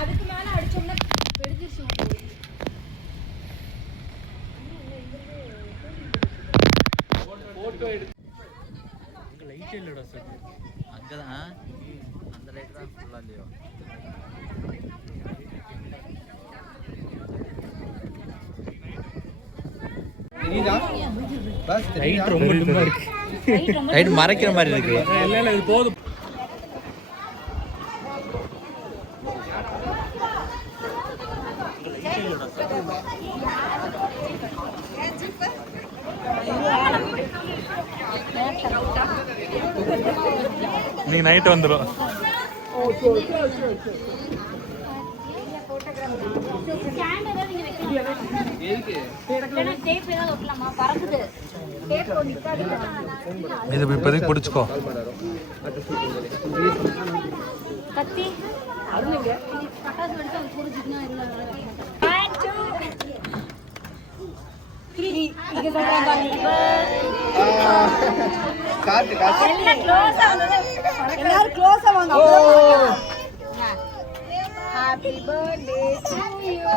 அதுக்கு மேல அடிச்சோம்னா வெடிச்சிருச்சு. போட்டோ எடுத்து லைட் இல்லடா சார் அங்கதான் அந்த லைட் தான் ஃபுல்லா இல்லையோ. லைட் ரொம்ப டிம்மா இருக்கு. லைட் மறைக்கிற மாதிரி இருக்கு. இல்ல இல்ல இது போதும். நீ நைட் வந்துடும். இது இப்போதைக்கு பிடிச்சிக்கோ. கத்தி எல்லாரும் க்ளோஸா வாங்க. Happy birthday to you.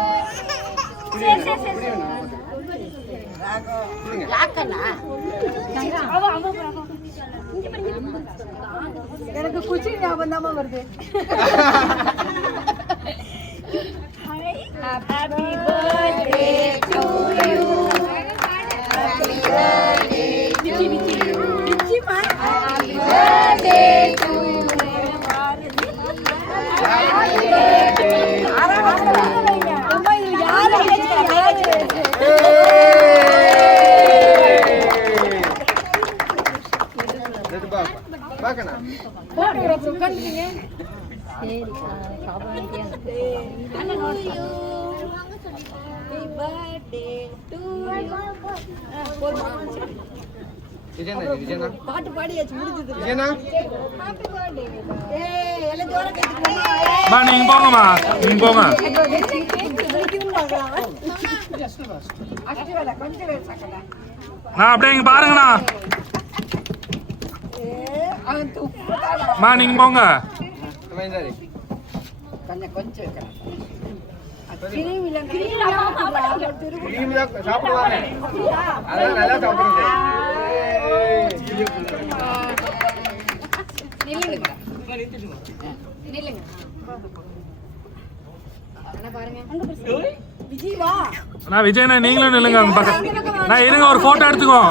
எனக்கு குச்சி ஞாபகம் தான் வருது. Happy birthday to you. Happy birthday to you. Happy birthday to you. பாட்டு பாடியாச்சு முடிஞ்சது. நீங்க போங்கம்மா, நீங்க போங்க. நான் அப்படியே இங்க பாருங்கண்ணா. நீங்க போங்க. விஜயண்ணா நீங்களும் நில்லுங்க அங்க பக்கம். நான் இருங்க ஒரு போட்டோ எடுத்துக்கோ.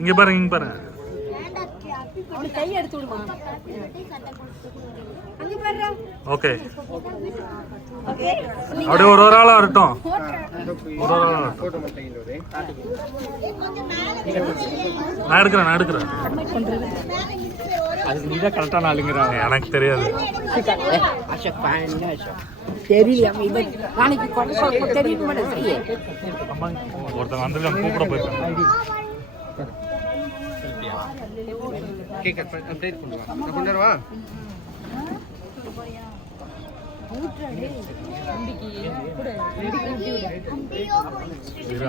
இங்க பாருங்க, இங்க பாருங்க. ஓகே அப்படியே ஒரு ஒரு ஆளா வரட்டும். ஒரு ஒரு ஆளா நான் எடுக்கிறேன். அதுக்கு நீ தான் கரெக்டான ஆளுங்கிறாங்க. எனக்கு தெரியாது. ஒருத்தன் வந்து கூப்பிட போயிருக்காங்க.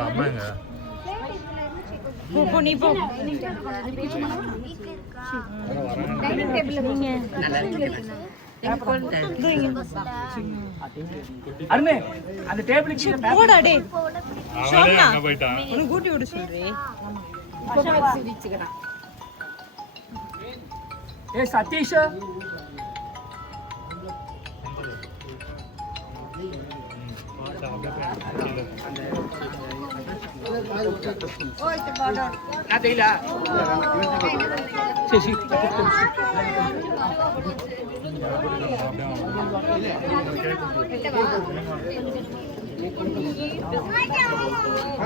அம்மாங்க அருமே அந்த டேபிளுக்கு போடா டேய் சொன்னா போய்ட்டான் உன கூட்டி விடு சொல்றே சிரிச்சுக்கடா ஏ சதீஷ் ஓய் தபாடா அதேல சேசி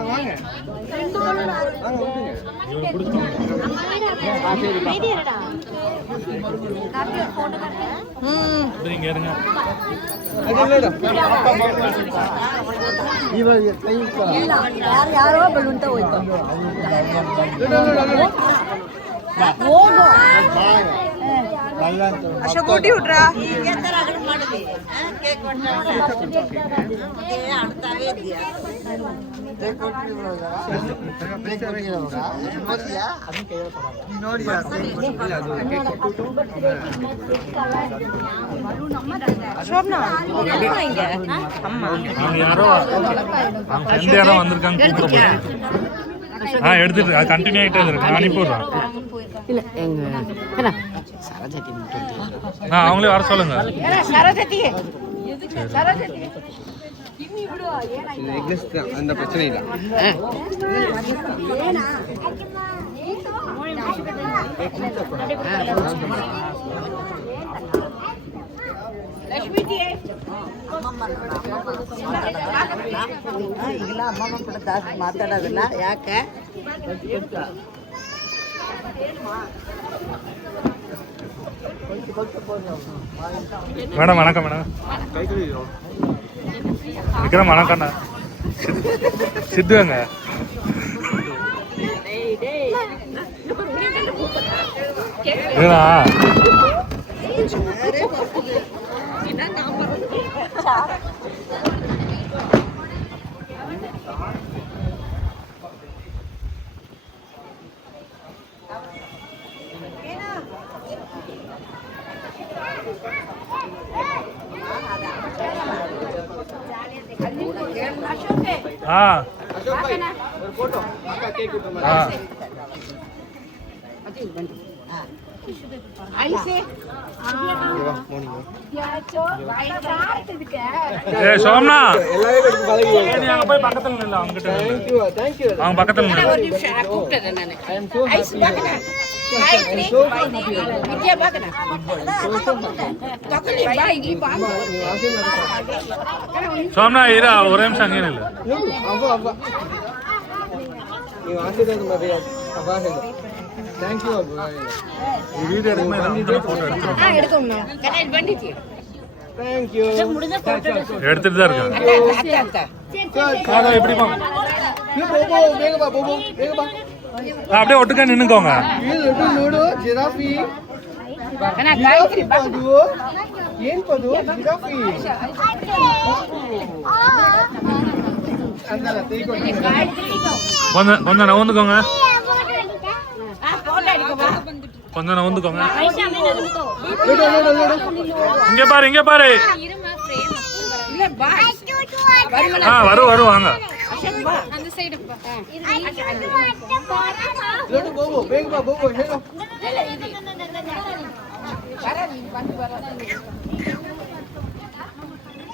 வாங்க இவரு புடிச்சு மேடியடா காப்பி ஒரு போட்டோ காட்டு இங்க இருங்க இவங்க கைப்பா யாரோ பலூன் தான் ಹೋಯ್ತು ಹೋಗೋ அசோக் ஊட்டி விட்றா சோப்னா இங்க அம்மா அவங்க யாரோ அவங்க ஃப்ரெண்ட் யாரோ வந்திருக்காங்க கூப்பிட போய் எடுத்துட்டு அது கண்டினியூ ஆகிட்டே இருக்கு நான் அனுப்பிடுறேன் இல்ல எங்க சரஜட்டி மட்டும் நான் அவங்களே வர சொல்லுங்க சரஜட்டி சரஜட்டி அந்த பிரச்சனை இல்லை ಈಗಲ ಅಮ್ಮಮ್ಮ ಕೂಡ ಜಾಸ್ತಿ ಮಾತಾಡೋದಿಲ್ಲ ಯಾಕೆ மேடம் வணக்கம் மேடம் விக்ரம் வணக்கண்ணா சித்துவங்க ஏடா சோம்னா போய் பக்கத்துல நில்ல அவங்ககிட்ட அவங்க பக்கத்துல சோம்னா இரா ஒரே நிமிஷம் அங்கே நில்லு வீடியோ எடுத்துட்டு தான் இருக்காங்க எப்படிமா அப்படியே ஒட்டுக்கா நின்னுக்கோங்க கொஞ்சம் நவுந்துக்கோங்க கொஞ்சம் நவுந்துக்கோங்க இங்க பாரு இங்க பாரு வரும் வரும் வாங்க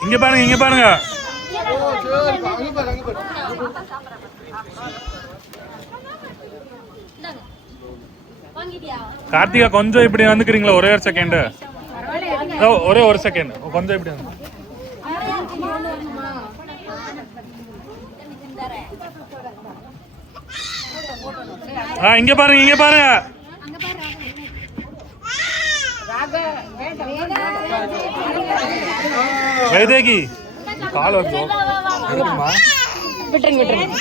இங்க பாருங்க இங்க பாருங்க கார்த்திகா கொஞ்சம் இப்படி வந்துக்கிறீங்களா ஒரே ஒரு செகண்ட் ஒரே ஒரு செகண்ட் கொஞ்சம் இப்படி வந்து இங்க பாருங்க இங்க பாருங்க வைதேகி கால் வருது விட்டுருங்க விட்டுருங்க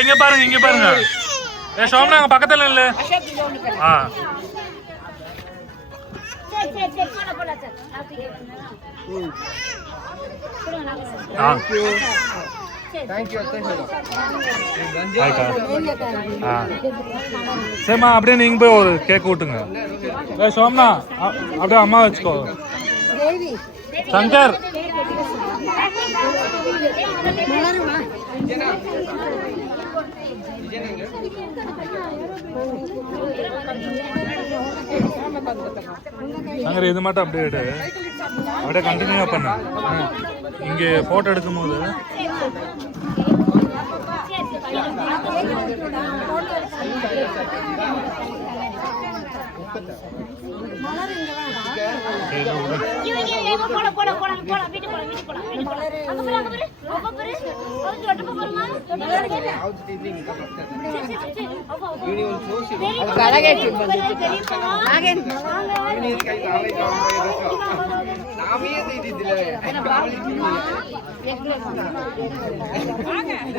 இங்க பாருங்க இங்க பாருங்க சோம்னா அங்க பக்கத்துல இல்ல சரிம்மா அப்படியே நீங்க போய் ஒரு கேக் விட்டுங்க சோம்னா அப்படியே அம்மா வச்சுக்கோ சங்கர் சங்கர் இது மட்டும் அப்படியே எடு அப்படியே கண்டினியூ பண்ண இங்கே போட்டோ எடுக்கும் போது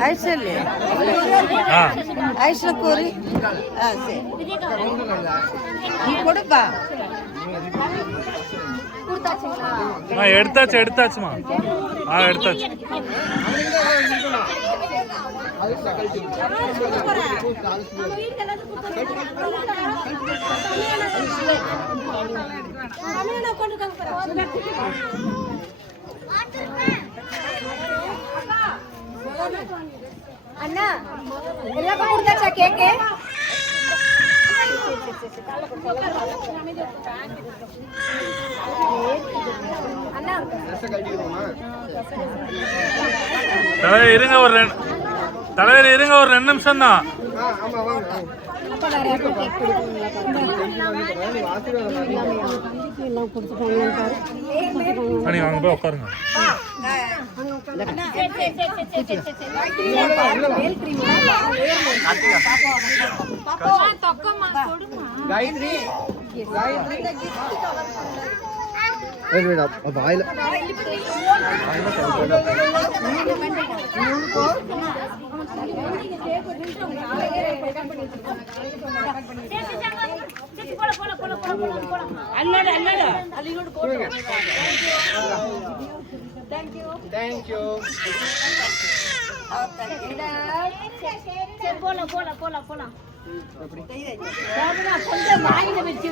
ஐஸ்வர்யா ஐஸ்வர்யா கூறி சரி நீ கொடுப்பா எடுத்தாச்சுமா எடுத்தாச்சு அண்ணா எல்லாரும் கொடுத்தாச்சா கேக்கு அண்ணா தலைவர் இருங்க ஒரு 2 நிமிஷம் தான் நீங்க அங்க போய் உட்காருங்க போலாம் கொஞ்சம் வாங்கிட்டு வச்சு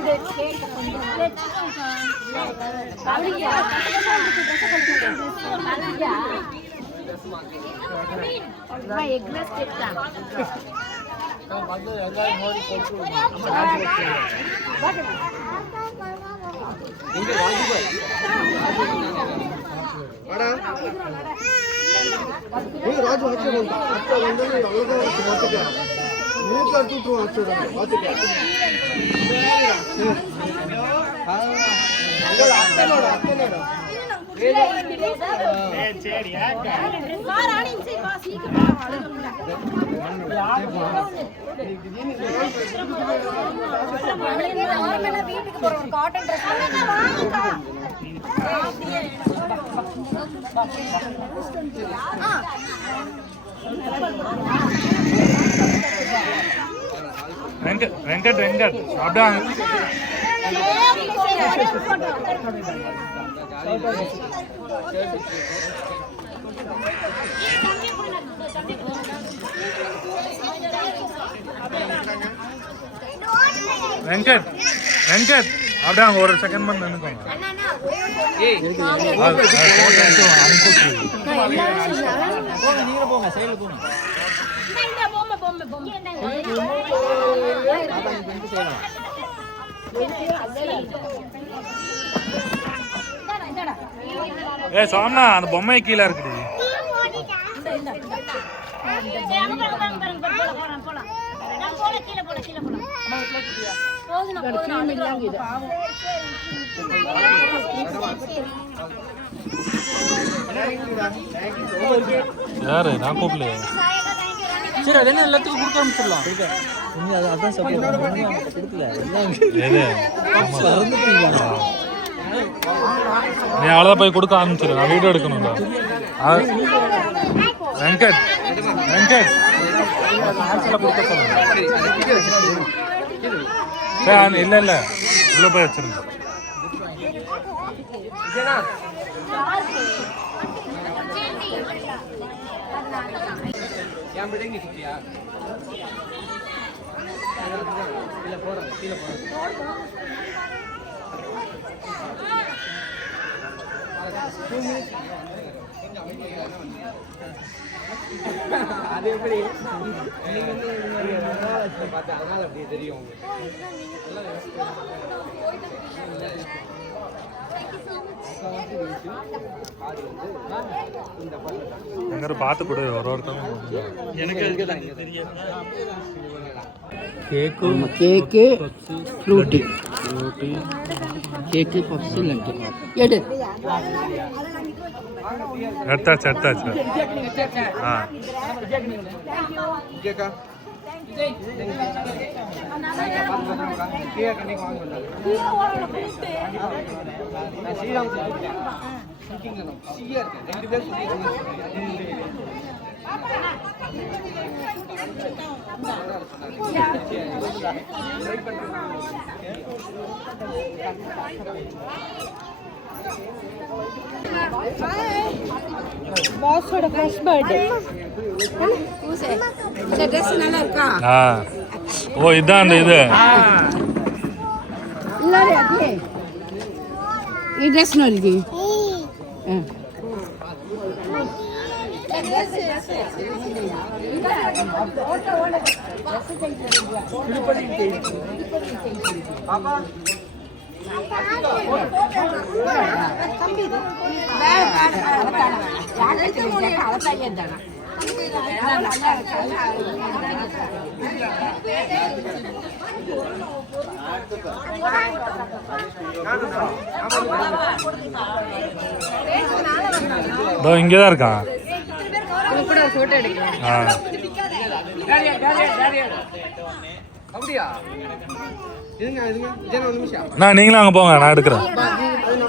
எக்லெஸ் கேக் தான் ராஜு வீட்டுக்கு போற ஒரு காட்டன் ட்ரெஸ் வெங்கட் அப்படியே வெங்கட் அப்படியே அங்க ஒரு செகண்ட் வந்து நின்னுக்கோங்க சோம்னா அந்த பொம்மை கீழே இருக்குது யாரு நான் கூப்பிடல சரி அது என்ன எல்லாத்துக்கும் கொடுக்க ஆரம்பிச்சிடலாம் நீ அவ்வளோதான் போய் கொடுக்க ஆரம்பிச்சிரு நான் வீடியோ எடுக்கணும்டா வெங்கட் கொடுக்க சொல்லுங்க இல்லை உள்ள போய் வச்சிருங்க அது எப்படி பார்த்தா அதனால அப்படி தெரியும் எங்க பார்த்து கொடு ஒருத்தவங்க எனக்கு கேக்கு ஃப்ரூட்டி கேக்கு பப்ஸு லட்டு எடு எடுத்தாச்சு ஆ கேக்கா ஸ்ரீராம் சீயா இருக்கு 2 பேர் பாஸோட ஃபர்ஸ்ட் பர்த்டே ட்ரெஸ் நல்லா இருக்கா ஓ இதான் அந்த இது இல்ல அதே ಈ ಡ್ರೆಸ್ ನೋಡಿದಿ இங்கதான் இருக்கான் போட்டோ எடுக்கலாம் அப்படியா இருங்க இருங்க ஒரு நிமிஷம் நீங்களும் அங்க போங்க நான் எடுக்கிறேன்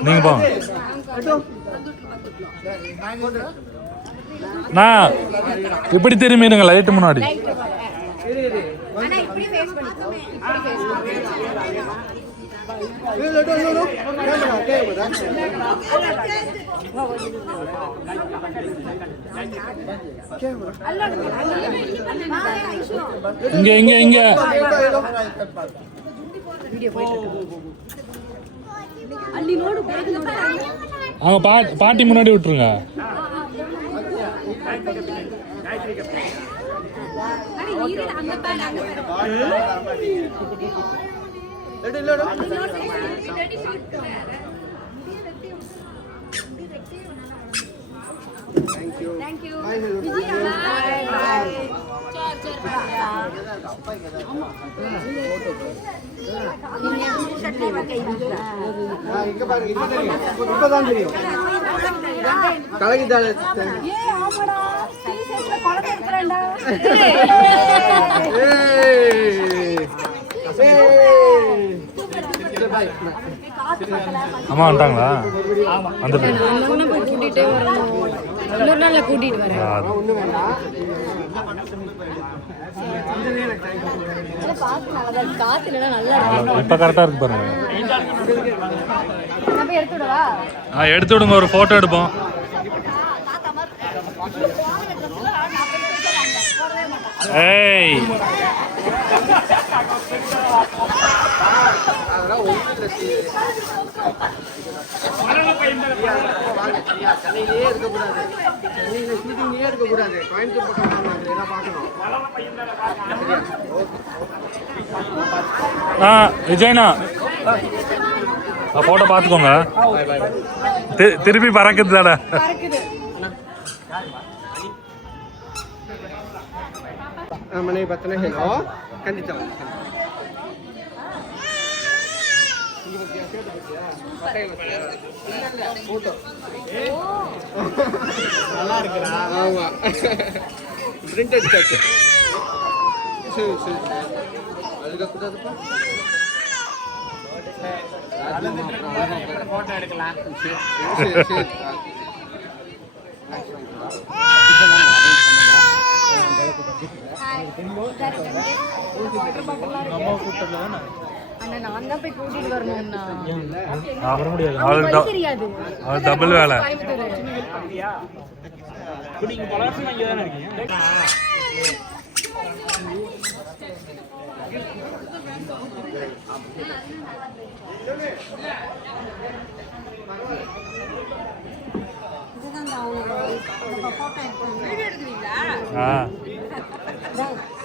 நீங்க போங்க நான் இப்படி திரும்பிடுங்க லைட்டு முன்னாடி இங்க இங்க இங்க அவங்க பாட்டி முன்னாடி விட்டுருங்க Thank you. இங்க பாருங்க இப்பதான் தெரியும் கலகிதால அம்மா வந்துட்டாங்களா வந்துட்டு கூட்டிட்டே வரணும் இன்னொரு நாள்ல கூட்டிட்டு வரேன் ஒண்ணு வேண்டாம் இப்ப கரெக்டா இருக்கு பாருங்க எடுத்து விடுங்க ஒரு போட்டோ எடுப்போம் ஏய் அதெல்லாம் ஒண்ணு சென்னையிலேயே இருக்கக்கூடாது சென்னையில ஷூட்டிங்லேயே இருக்கக்கூடாது கோயம்புத்தூர் பக்கம் எல்லாம் பார்க்கணும் விஜய்னா போட்டோ பார்த்துக்கோங்க திருப்பி பறக்குது தானே ಮನೆ ಬರ್ತಾನೆ ಹೇಳೋ ಖಂಡಿತ ಫೋಟೋ நல்லா இருக்குடா ஆமா பிரிண்ட் எடுத்தாச்சு சரி சரி அதுக்கு கூடாதுப்பா ஃபோட்டோ எடுக்கலாம் சரி சரி வர முடியாது டபுள் வேலை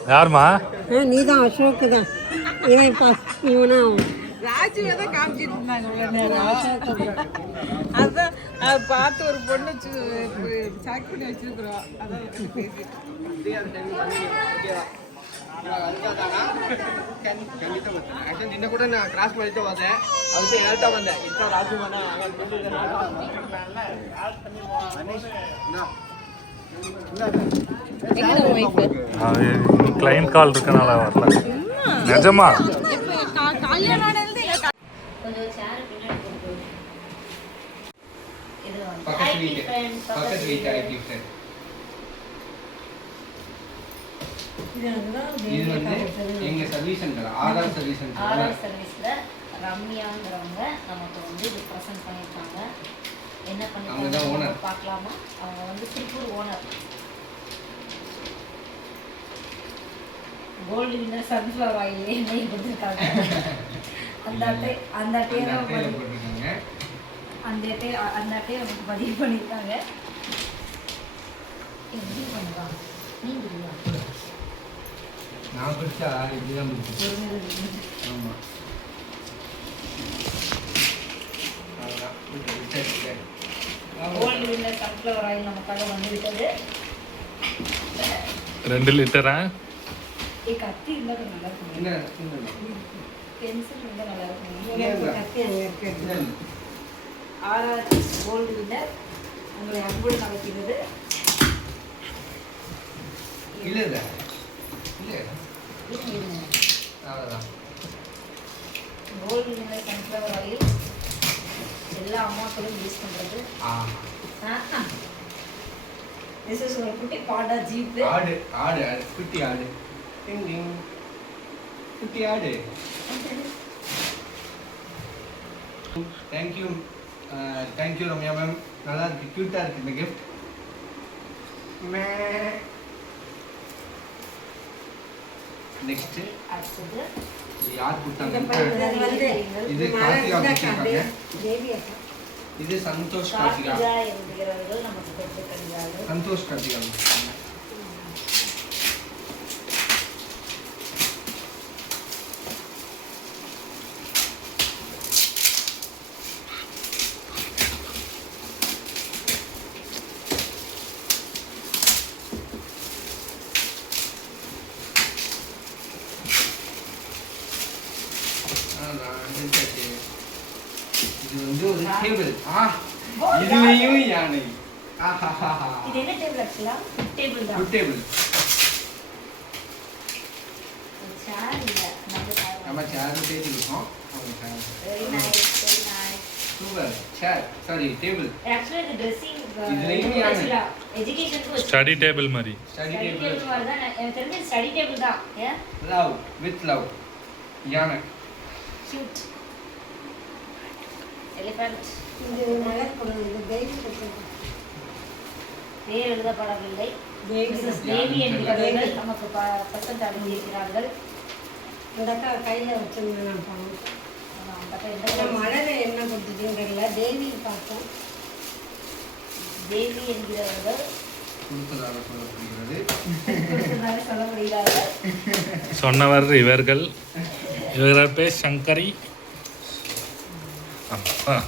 யாருமா நீதான் அசோக் தான் இவனா ராஜுவை தான் காமிச்சிட்டு இருந்தாங்க அதான் அதை பார்த்து ஒரு பொண்ணு சாக் பண்ணி வச்சிருக்கிறோம் அதான் பேசிட்டு ಇವಾಗ ಅಲ್ಕಾದಾಗ ಖಂಡಿತ ಬರ್ತೀನಿ. ಯಾಕಂದ್ರೆ ನಿನ್ನೆ ಕೂಡ ನಾನು ಕ್ರಾಸ್ ಮಾಡಿದ್ದೆ ಹೋದೆ, ಅದಕ್ಕೆ ಹೇಳ್ತಾ ಬಂದೆ ಇಂಥ ರಾಜು ಮನ கிளைண்ட் கால் இருக்கனால வரல. நிஜமா இது வந்து எங்க service centre, Aadhaar service centre. Aadhaar சர்வீஸ்ல ரம்யாங்கிறவங்க நமக்கு வந்து இது ப்ரெசென்ட் பண்ணியிருக்காங்க. என்ன பண்ணிருக்காங்க பார்க்கலாமா? அவங்க வந்து Tiruppur owner. Gold winner sunflower oil எண்ணெய் கொடுத்துருக்காங்க. அந்த அட்டையை போட்டிருக்காங்க. அந்த அட்டையை நமக்கு பதிவு பண்ணியிருக்காங்க. எப்படி பண்ணுவாங்க நீங்க? நான் பிடிச்சா இப்படிதான் பிடிச்சி. ஆமாம், கோல்டு வின்னர் சன்ஃப்ளவர் ஆயில் நமக்காக வந்து விட்டது. 2 லிட்டரா? கத்தி இருந்தால் நல்லா இருக்கும். பென்சில் இருந்தால் நல்லா இருக்கும். ஆர்ஆர் கோல்டு வின்னர் உங்களை அன்போடு நடக்கிறது. இல்லை இல்லை அவ்வளோதான். கோல்டு வின்னர் சன்ஃப்ளவர் ஆயில் எல்லா அம்மாக்களும் யூஸ் பண்ணுறது. திஸ் இஸ் ஒரு குட்டி பாடா ஜீப். ஆடு ஆடு ஆடு குட்டி ஆடு குட்டி ஆடு. தேங்க்யூ தேங்க்யூ ரம்யா மேம், நல்லா இருக்கு, க்யூட்டாக இருக்கு இந்த கிஃப்ட். நெக்ஸ்ட் அடுத்தது யார் கொடுத்தாங்க? இது கார்த்திகா கொடுத்தாங்க. இது சந்தோஷ் கார்த்திகா. கார்த்திகா என்கிறவர்கள் நமக்கு கொடுத்திருக்கிறார்கள். சந்தோஷ் கார்த்திகா கொடுத்தாங்க. இது வந்து ஒரு டேபிள். இதுலயும் யானை. இது என்ன டேபிள்? ஆக்சுவலா டேபிள் தான். Good table. சேர் இல்ல, நம்ம சேர் தேடி இருக்கோம். அவங்க chair. Very nice, very nice. Super. Chair sorry table. ஆக்சுவலா இது ட்ரெஸ்ஸிங் இதுலயும் யானை. எஜுகேஷனுக்கு ஸ்டடி டேபிள் மாதிரி. ஸ்டடி டேபிள் மாதிரி தான். எனக்கு தெரிஞ்ச ஸ்டடி டேபிள் தான். லவ் வித் லவ் யானை. Cute elephant. பேர் எழுதப்படவில்லை. தேவி என்கிறவர்கள் நமக்கு பசங்க அடைந்திருக்கிறார்கள். கையில் வச்சிருந்தேன். மழை என்ன கொடுத்துட்டுன்னு தெரியல. தேவி பார்த்தோம். தேவி என்கிறவர்கள் கொடுத்ததாக சொல்லப்படுகிறார்கள். சொன்னவர் இவர்கள். இவர்கள் பேர் சங்கரி.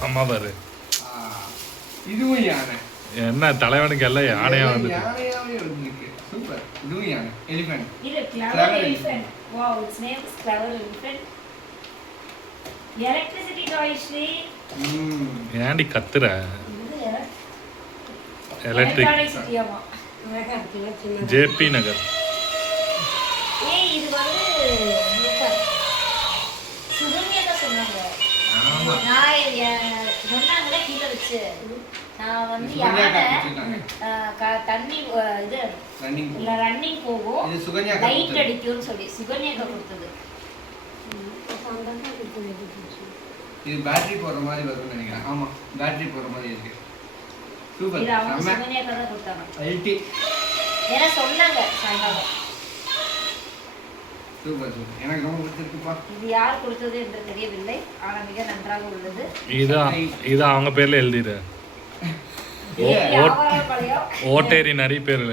அம்மா பாரு, இதுவும் யானை. என்ன தலைவனுக்கு எல்லாம் யானையா வந்து. யானையாவே வந்துருக்கு. சூப்பர். இதுவும் யானை. எலிஃபண்ட். இது clever elephant. Wow, it's name is clever elephant. Electricity toy Sri. ஏண்டி கத்துற? எலக்ட்ரிக் சிட்டியாமா. ஜேபி நகர். ஏய், இது வந்து சுகன்யா தான் சொன்னாங்க. நான் சொன்னாங்களே கீழே வச்சு. நான் வந்து யானை தண்ணி இது இல்லை ரன்னிங் போகும், லைட் அடிக்கும்னு சொல்லி சுகன்யாக்கா கொடுத்தது. இது பேட்டரி போடுற மாதிரி வரும்னு நினைக்கிறேன். ஆமா, பேட்டரி போடுற மாதிரி இருக்கு. சூப்பர். இது அவங்க சுகன்யாக்கா தான் கொடுத்தாங்க. எல்டி ஏன்னா சொன்னாங்க சாயங்காலம். Super super. எனக்கு ரொம்ப பிடிச்சிருக்குப்பா. இது யார் கொடுத்தது என்று தெரியவில்லை, ஆனால் மிக நன்றாக உள்ளது. இது அவங்க பேர்ல எழுதிடு. ஓட்டேரி நிறைய பேர்.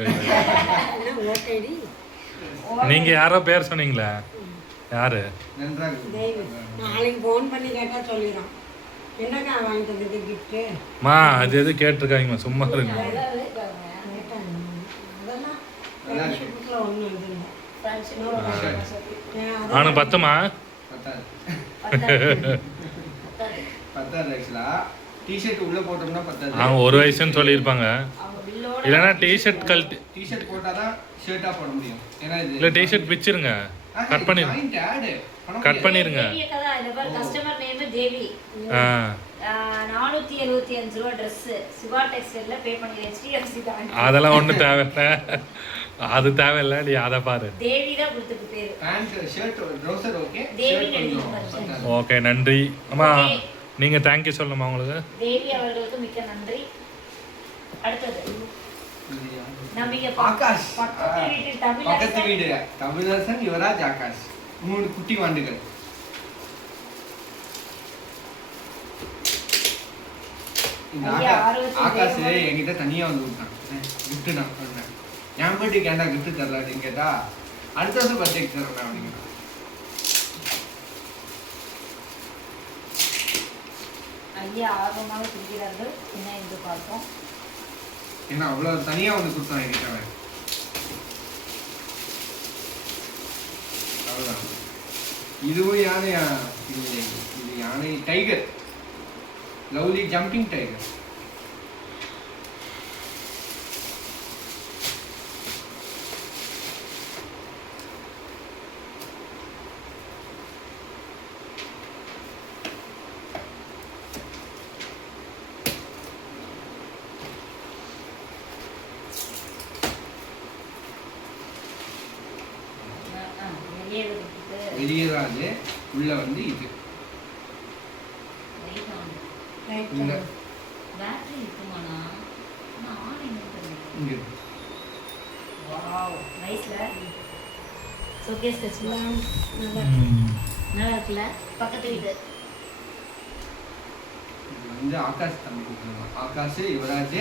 நீங்க யாரோ பேர் சொன்னீங்களே, யாரு? நாளைக்கு ஃபோன் பண்ணி கேட்டா சொல்லிடும். என்னக்கா வாங்கிட்டு வந்தது கிஃப்ட்? மா அது எது கேட்டிருக்காங்க, சும்மா இருங்க. அதெல்லாம் ஃப்ரெண்ட்ஷிப்புக்குள்ள ஒன்றும் இது இல்லை. பேண்ட் அவனுக்கு பத்துமா? பத்தாது பத்தாது. பத்தாது ஆக்சுவலா. டிஷர்ட் உள்ள போட்டோம்னா பத்தாது. அவங்க ஒரு வயசுன்னு சொல்லியிருப்பாங்க. அவங்க பில்லோட இல்லைன்னா டிஷர்ட் கழட்டி டிஷர்ட் போட்டாதான் ஷர்ட்டா போட முடியும். ஏன்னா இது இல்லை டிஷர்ட் பிச்சிருங்க, கட் பண்ணிருங்க, ஜாயிண்ட் ஆட் கட் பண்ணிருங்க. தேவி அக்கா தான். இந்த பாரு கஸ்டமர் நேம் தேவி. ஆ 475 ரூபா Dress சிவா டெக்ஸ்டைல்ல பே பண்ணி HDFC தான். அதெல்லாம் ஒன்றும் தேவையில்ல, அது தேவையில்ல, நீ அதை பாரு. தேவி தான் கொடுத்துருக்கு பேரு. Pant shirt trouser okay. Devi shirt நடிகை கொஞ்சம் பாரு. ஓகே நன்றி அம்மா. Okay. நீங்கள் தேங்க்யூ சொல்லணுமா உங்களுக்கு? தேவி அவர்களுக்கு மிக்க நன்றி. அடுத்தது நம்பிக்கை ஆகாஷ். பக்கத்து வீட்டு பக்கத்து தமிழரசன். வீடு தமிழரசன் யுவராஜ் ஆகாஷ் 3 குட்டி வாண்டுகள். இந்த ஐயா, ஆர்வத்தில் ஆகாஷ் தேவன். என்கிட்ட தனியா வந்து விட்டான். கிஃப்ட் நான் சொன்னேன், என் பர்த்டேக்கு ஏன்டா கிஃப்ட் தரல அப்படின்னு கேட்டா, அடுத்த வருஷம் பர்த்டேக்கு தரேன் அப்படிங்கிறான். ஐயா ஆர்வமாக சொல்கிறார்கள். என்ன என்று பார்ப்போம். ஏன்னா அவ்வளவு தனியா வந்து கொடுத்தான் என்கிட்ட அவன். அவ்வளவுதான். இதுவும் யானையா? இல்லை, இது யானை டைகர், லவ்லி ஜம்பிங் டைகர். வெளியே கொடுத்துட்டு வெளியே தான் அது, உள்ள வந்து இது இந்த பேட்டரி இருக்குமாண்ணா? நான் ஆன்லைன் இங்க வாவ் நைஸ்ல. ஷோகேஸ் வச்சுலாம் நல்லா இருக்குல்ல. பக்கத்து வீடு இது வந்து ஆகாஷ் தம்பி கொடுத்துருக்காங்க. ஆகாஷ் யுவராஜ்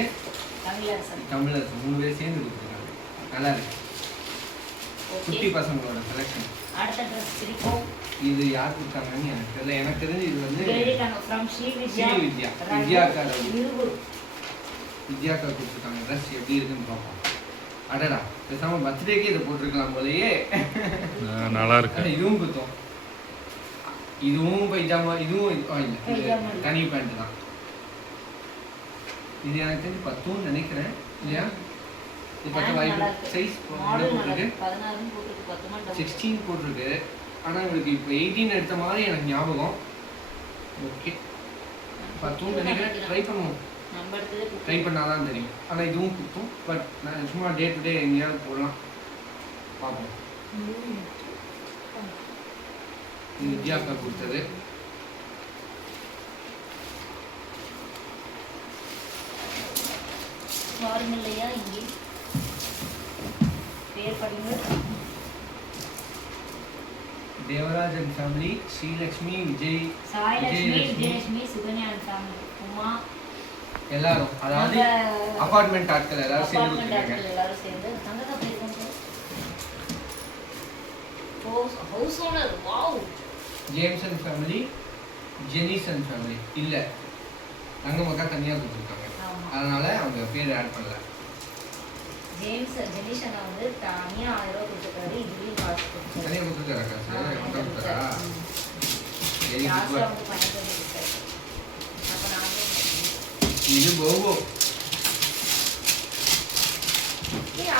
தமிழரசன். தமிழரசன் 3 பேர் சேர்ந்து கொடுத்துருக்காங்க. நல்லா இருக்கு. குட்டி ஓகே. பசங்களோட செலெக்ஷன். அடுத்த ட்ரெஸ் சிரிப்போம். இது யார் கொடுத்தாங்கன்னு எனக்கு தெரியல. எனக்கு தெரிஞ்சு இது வந்து எழுதிட்டாங்க ஃப்ரம் ஸ்ரீ வித்யா. ஸ்ரீ வித்யா. வித்யாக்கா இருகுரு. வித்யாக்கா கொடுத்துருக்காங்க. ட்ரெஸ் எப்படி இருக்குன்னு பார்ப்போம். அடடா, பேசாம பர்த்டேக்கே இதை போட்டிருக்கலாம் போலயே. நல்லா இருக்கு. ஆனா இதுவும் குத்தம். இதுவும் பைஜாமா, இதுவும் இல்லை, இது பைஜாமா. தனி பேண்ட் தான். இது எனக்கு தெரிஞ்சு 10 நினைக்கிறேன் இல்லையா? இது 10 வாய்ப்பு. சைஸ் போட்டிருக்கு 16 போட்டுருக்கு. 10 16 போட்டிருக்கு. ஆனா இவருக்கு இப்போ 18 எடுத்த மாதிரி எனக்கு ஞாபகம். ஓகே 10 நினைக்கிறேன். ட்ரை பண்ணுவோம். நம்ம எடுத்தது ட்ரை பண்ணாதான் தெரியும். ஆனா இதுவும் குத்தும். பட் நான் சும்மா டே டு டே எங்கேயாவது போடலாம், பார்ப்போம். இது வித்யாக்கா கொடுத்தது. பாருங்க இல்லையா இங்கே பேர் படிங்க. தேவராஜன் ஃபேமிலி, ஸ்ரீலக்ஷ்மி, விஜய், சாய்லக்ஷ்மி, விஜயலட்சுமி, விஜயலட்சுமி, சுகன்யா ஃபேமிலி, உமா, எல்லாரும், அதாவது அபார்ட்மெண்ட் ஆட்கள் எல்லாரும் சேர்ந்து அபார்ட்மெண்ட் கொடுத்துருக்காங்க. ஆட்கள் எல்லாரும் சேர்ந்து தங்கதா பேர் பண்ணுறோம். House owner. Wow. Jameson family, Jenison family இல்லை, தங்கமக்கா தனியாக கொடுத்துருக்காங்க. ஆமா. அதனால அவங்க பேர் ஆட் பண்ணல. ஜேம்ஸ் ஜெனிஷனா வந்து தனியா 1000 ரூபாய் கொடுத்துருக்காரு. இதுலயும் காசு கொடுத்துருக்காரு. தனியாக கொடுத்துருக்காரா காசு? கொடுத்தாரா? வெரி லாஸ்ட்ல குட். வந்து பணத்தை கொடுத்தாரு. அப்ப நானே இது போகோ.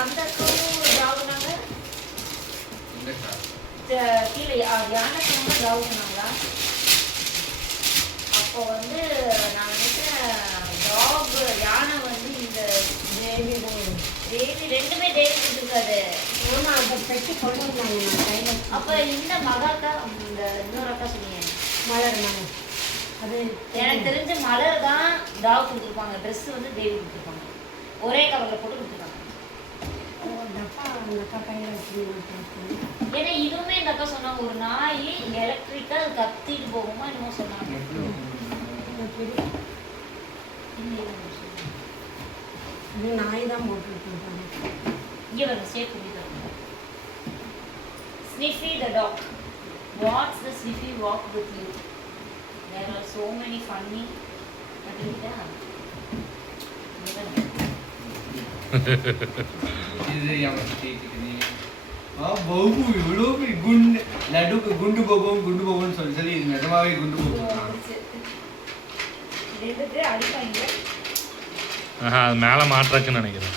அந்த அக்காவும் ஜாவுனாங்க. இந்த கார் கீழே யானை சொன்னாங்க ஜாவு சொன்னாங்களா? அப்போ வந்து நான் நினைக்கிறேன் டாக் யானை வந்து இந்த தேவி ரெண்டுமே தேவி கொடுத்துருக்காரு. அதை பெட்டி கொண்டு வந்தாங்க நான் கையில். அப்ப இந்த மகாக்கா இந்த இன்னொரு அக்கா சொன்னீங்க மலர் மலர் அது எனக்கு தெரிஞ்ச மலர் தான் டாக் கொடுத்துருப்பாங்க. ட்ரெஸ் வந்து தேவி கொடுத்துருப்பாங்க. ஒரே கவரில் போட்டு கொடுத்துருக்காங்க. டப்பா அந்த அக்கா கையில் வச்சுருந்தாங்க. ஏன்னா இதுவுமே இந்த அக்கா சொன்னாங்க ஒரு நாய் எலக்ட்ரிக்கா கத்திட்டு போகுமா என்னமோ சொன்னாங்க. இது நாய் தான் போட்டுருக்கேன். இங்கே வரும் சேஃப் பண்ணிட்டு sniffy the dog. What's the sniffy walk with you? There are so many funny. இது அவன் கேட்குது. பகு இவ்வளோ பெரிய குண்டு லட்டுக்கு குண்டு போகும்னு சொல்லி இது நிஜமாவே குண்டு போகும். அது மேலே மாட்டுறக்குன்னு நினைக்கிறேன்.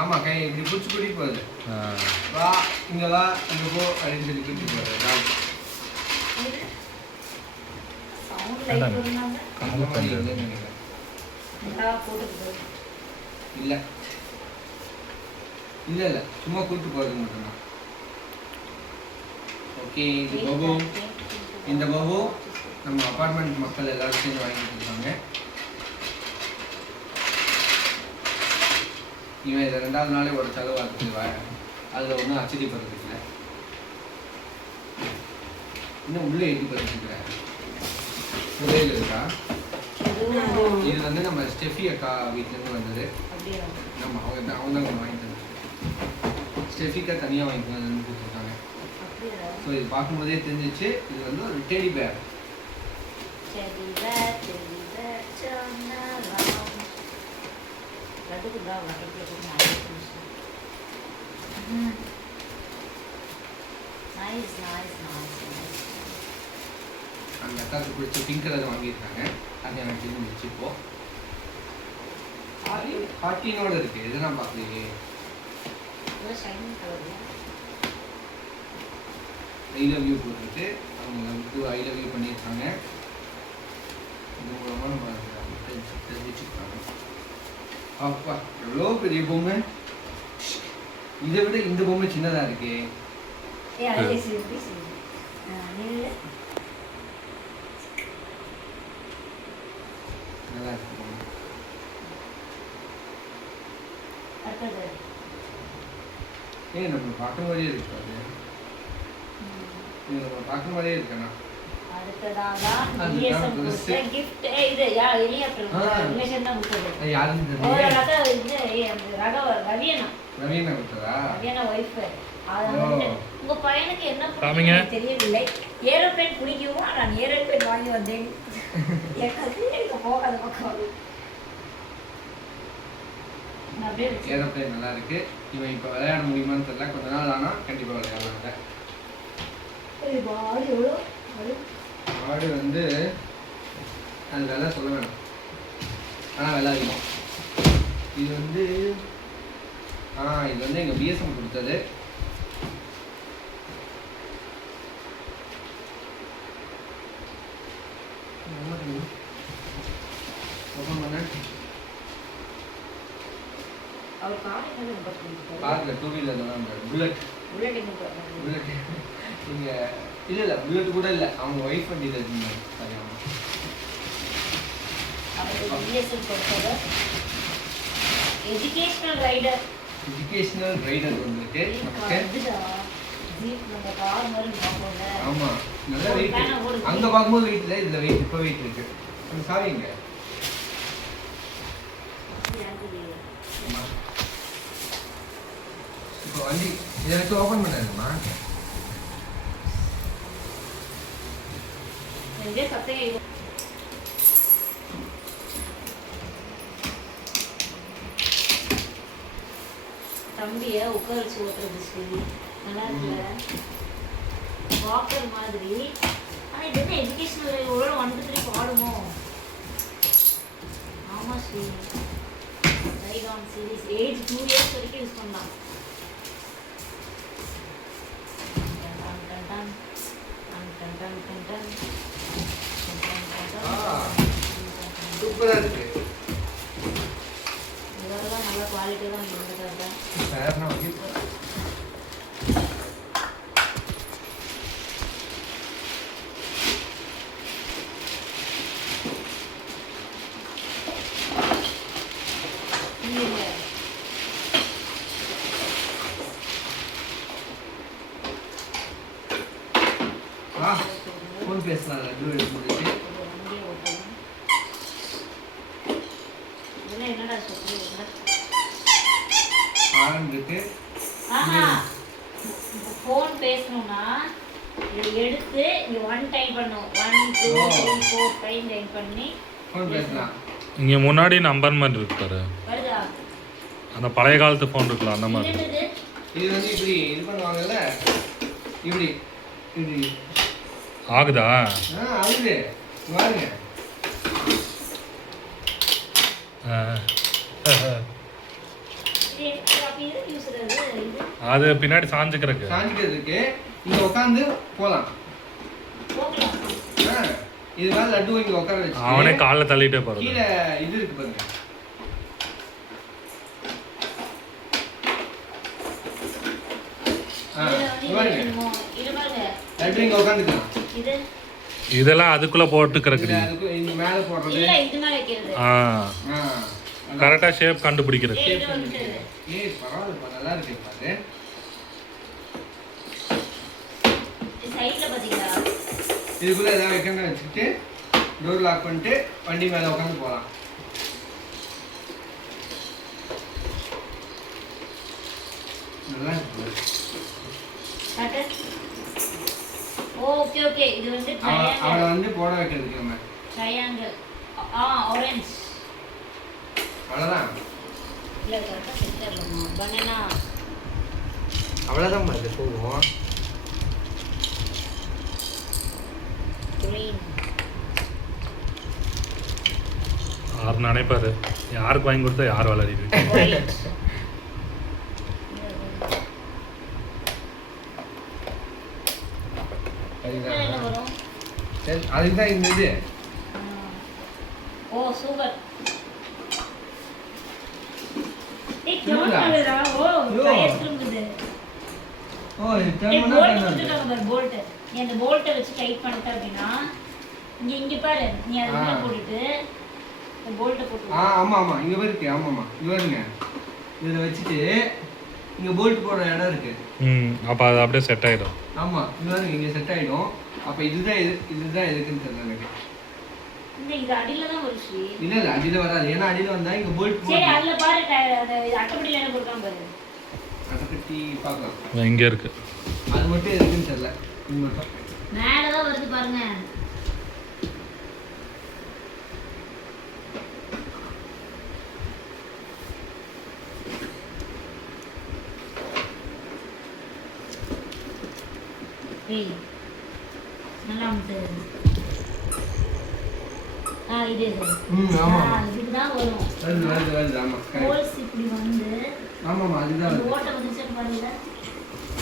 ஆமா கை இப்படி பிடிச்சி கூட்டிட்டு போகுது. வா இங்க வா இங்க போ அப்படின்னு சொல்லி கூட்டிட்டு போகுது. இல்ல இல்ல இல்ல சும்மா கூட்டு போறது மட்டும்தான். ஓகே இது பபு. இந்த பபு நம்ம அபார்ட்மெண்ட் மக்கள் எல்லாரும் சேர்ந்து வாங்கிட்டு இருக்காங்க. இவன் இதை 2வது நாளே உடச்சாலும் பார்த்துக்குவேன். அதில் ஒன்றும் ஆச்சரியப்படுறதுக்கு இல்லை. இன்னும் உள்ளே எழுதி பார்த்துக்கிறேன். முதலில் இருக்கா இது வந்து நம்ம ஸ்டெஃபி அக்கா வீட்டிலேருந்து வந்தது. நம்ம அவங்க தான் வாங்கி தந்தது. ஸ்டெஃபிக்கா தனியாக வாங்கி தந்ததுன்னு கொடுத்துருக்காங்க. ஸோ இது பார்க்கும்போதே தெரிஞ்சிச்சு இது வந்து ஒரு டெடி பேர். அந்த அக்காவுக்கு பிடிச்ச பிங்க் கலர் வாங்கியிருக்காங்க. அது எனக்கு தெரிஞ்சு வச்சுப்போ ஹாட்டினோட இருக்கு. இதெல்லாம் பார்க்கலையே. ஐ லவ் யூ போட்டுட்டு அவங்க வந்து ஐ லவ் யூ பண்ணியிருக்காங்க. இது மூலமாக நம்ம தெரிவிச்சுருக்காங்க. அப்பா எவ்வளோ பெரிய பொம்மை. இதை விட இந்த பொம்மை சின்னதாக இருக்கு. நல்லா இருக்கு. நம்ம பார்க்குற மாதிரியே இருக்கு. அது நம்ம பார்க்குற மாதிரியே இருக்கேண்ணா. ரவீனா கொடுத்ததா? உங்க பையனுக்கு என்ன தெரியவில்லை. ஏரோப்ளேன் பிடிக்கவும் நான் ஏரோப்ளேன் வாங்கி வந்தேன். போகாத பக்கம் ஏரோப்ளேன் நல்லா இருக்கு. இவன் இப்போ விளையாட முடியுமான்னு தெரியல. கொஞ்ச நாள் ஆனால் கண்டிப்பாக விளையாடுவாங்க. ஆடு வந்து அது விலை சொல்ல வேணாம். ஆனால் விலை அதிகம். இது வந்து இது வந்து எங்கள் பிஎஸ்எம் கொடுத்தது. கார்ல 2 வீலர் புல்லட் இங்க இல்ல புல்லட் கூட இல்ல. அவங்க ஒய்ஃப் வண்டியில இருந்தாங்க. எஜுகேஷனல் ரைடர் வந்துருக்கு நமக்கு. ஆமா நல்ல வெயிட். அங்க பார்க்கும்போது வெயிட் இல்லை. இதுல வெயிட் இப்போ வெயிட் இருக்கு. சாரிங்க. இப்போ வண்டி எனக்கு ஓப்பன் பண்ணாதுமா. தம்பிய உட்கார வச்சு ஓட்டுறது ஸ்ரீ நல்லா இருக்குல்ல. வாக்கர் மாதிரி. ஆனா இது என்ன எஜுகேஷனல் ஒரு 1 to 3 பாடுமோ? ஆமா Sri. Right on series age 2 years வரைக்கும் யூஸ் பண்ணலாம். சூப்பரா இருக்கு. இதெல்லாம் நல்ல குவாலிட்டி தான் இருந்தது. சார்னா ஓகே. ஃபோன் பேசலாம். லட்டு எடுத்து என்னடா சொல்றீங்க? ஆரம்பிட்டு ஃபோன் பேசணும்னா இது எடுத்து இங்க 1 டைம் பண்ணும். 1 2 3 4 5 டைம் பண்ணி ஃபோன் பேசலாம். இங்கே முன்னாடி நம்பர் மாதிரி இருக்கு பாரு. வருதா? அந்த பழைய காலத்து ஃபோன் இருக்குல்ல அந்த மாதிரி. இது வந்து இப்படி இது பண்ணுவாங்கல்ல, இப்படி இப்படி ஆகுதா? ஆகுது பாருங்க. அது பின்னாடி சாஞ்சுக்கிறதுக்கு சாஞ்சிக்கிறதுக்கு இங்க உட்காந்து போலாம். இது மேல லட்டு இங்க உட்கார வச்சு அவனே காலில் தள்ளிட்டே போறது. கீழே இது இருக்கு பாருங்க. லட்டு இங்க உட்காந்துக்கலாம். இதெல்லாம் அதுக்குள்ள போட்டு கிடக்குது. இங்க மேல போடுறது. கரெக்டா ஷேப் கண்டுபிடிக்கிறது. ஏய் பரவாயில்ல, நல்லா இருக்கு பாரு. இதுக்குள்ள ஏதாவது வைக்கணும் வச்சுட்டு டோர் லாக் பண்ணிட்டு வண்டி மேல உட்காந்து போகலாம். நல்லா இருக்கு. ஓகே ஓகே, இது வந்து அவளை வந்து போட வைக்கிறதுக்கு நம்ம ட்ரையாங்கிள். ஆரஞ்சு அவ்வளோதான். இல்லை கரெக்டாக சென்டர்லமா பனானா. அவ்வளோதான் அது போகும். கிரீன். யார் நினைப்பாரு, யாருக்கு வாங்கி கொடுத்தா யார் வளரிது. அதுதான் இந்த இது. ஓ சூப்பர். ஏய் ஜானடா, ஓ டயர் திரும்புது. ஓ இது போல்ட் கொடுத்துட்டாங்க பாரு, போல்ட். நீ அந்த போல்ட்டை வச்சு டைட் பண்ணிட்ட அப்படின்னா இங்க பாரு, நீ அதை உள்ள போட்டுட்டு அந்த போல்ட்டை போட்டு. ஆமா ஆமா இங்க இருக்கு. ஆமாமா இங்க பாருங்க, இதில் வச்சுட்டு இங்க போல்ட் போடுற இடம் இருக்கு. அப்போ அது அப்படியே செட் ஆயிடும். ஆமா இங்க பாருங்க, இங்க செட் ஆயிடும். அப்ப இதுதான் எதுக்குன்னு தெரியல எனக்கு. இது அடியில தான் வரும் ஸ்ரீ. இல்ல அடியில வராது, ஏன்னா அடியில வந்தா இங்க போல்ட் போடு. சரி அதுல பாரு, அந்த அட்டப்படியில என்ன போடுறான் பாரு. அட்டப்பட்டி பார்க்கலாம் இங்க இருக்கு. அது மட்டும் எதுக்குன்னு தெரியல. இது மட்டும் மேல தான் வருது பாருங்க. ஏய் நல்லா வந்து இது ஆமா இதுதான் வரும். வருது ஆமா. ஹோல்ஸ் இப்படி வந்து ஆமாமா அதுதான் வருது. ஓட்ட வந்துச்சு பாருங்க.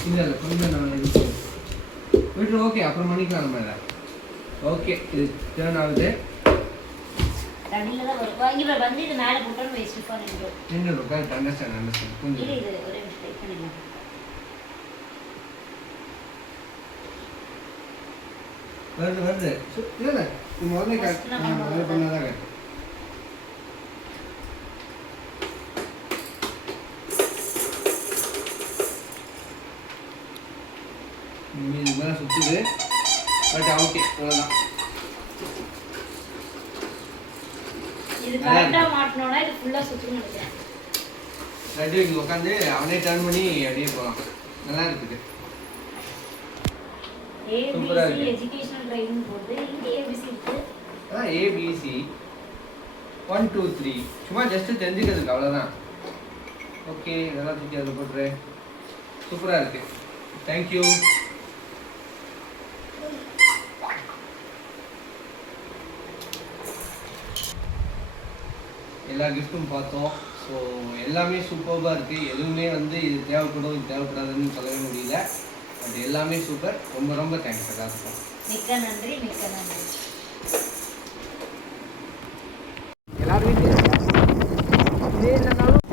இல்ல கொஞ்சம் நான் இது விட்டு ஓகே அப்புறம் பண்ணிக்கலாம் நம்ம இதை. ஓகே இது டர்ன் ஆகுது. தண்ணில தான் வரும். இங்க பாரு, வந்து இது மேல போட்டோம் வேஸ்ட் பண்ணிடுங்க. என்ன ரோக்க அண்டர்ஸ்டாண்ட் கொஞ்சம் இது ஒரே மிஸ்டேக் பண்ணிடலாம். வருது இல்ல இது முதல்ல முதல்ல பண்ணாதான் கரெக்ட். இது மேலே சுற்றுது. பட் ஓகே அவ்வளோதான். இது கரெக்டாக மாட்டினோன்னா இது ஃபுல்லாக சுற்றணும்னு நினைக்கிறேன். லட்டு இங்கே உட்காந்து அவனே டர்ன் பண்ணி அப்படியே போகலாம். நல்லா இருக்குது. ஏபிசி எஜுகேஷனல் ட்ரைனிங் போடுது. இங்கே ஏபிசி இருக்கு. அதான் ஏபிசி 1 2 3 சும்மா ஜஸ்ட்டு தெரிஞ்சுக்கிறதுக்கு அவ்வளோதான். ஓகே இதெல்லாம் தூக்கி அதில் போட்டுரு. சூப்பராக இருக்குது. தேங்க்யூ. எல்லா கிஃப்ட்டும் பார்த்தோம். ஸோ எல்லாமே சூப்பராக இருக்குது. எதுவுமே வந்து இது தேவைப்படும் இது தேவைப்படாதுன்னு சொல்லவே முடியல. பட் எல்லாமே சூப்பர். ரொம்ப ரொம்ப தேங்க்ஸ் எல்லாத்துக்கும். மிக்க நன்றி, மிக்க நன்றி. எல்லாரும் வீட்லையும் இதே இல்லைனாலும்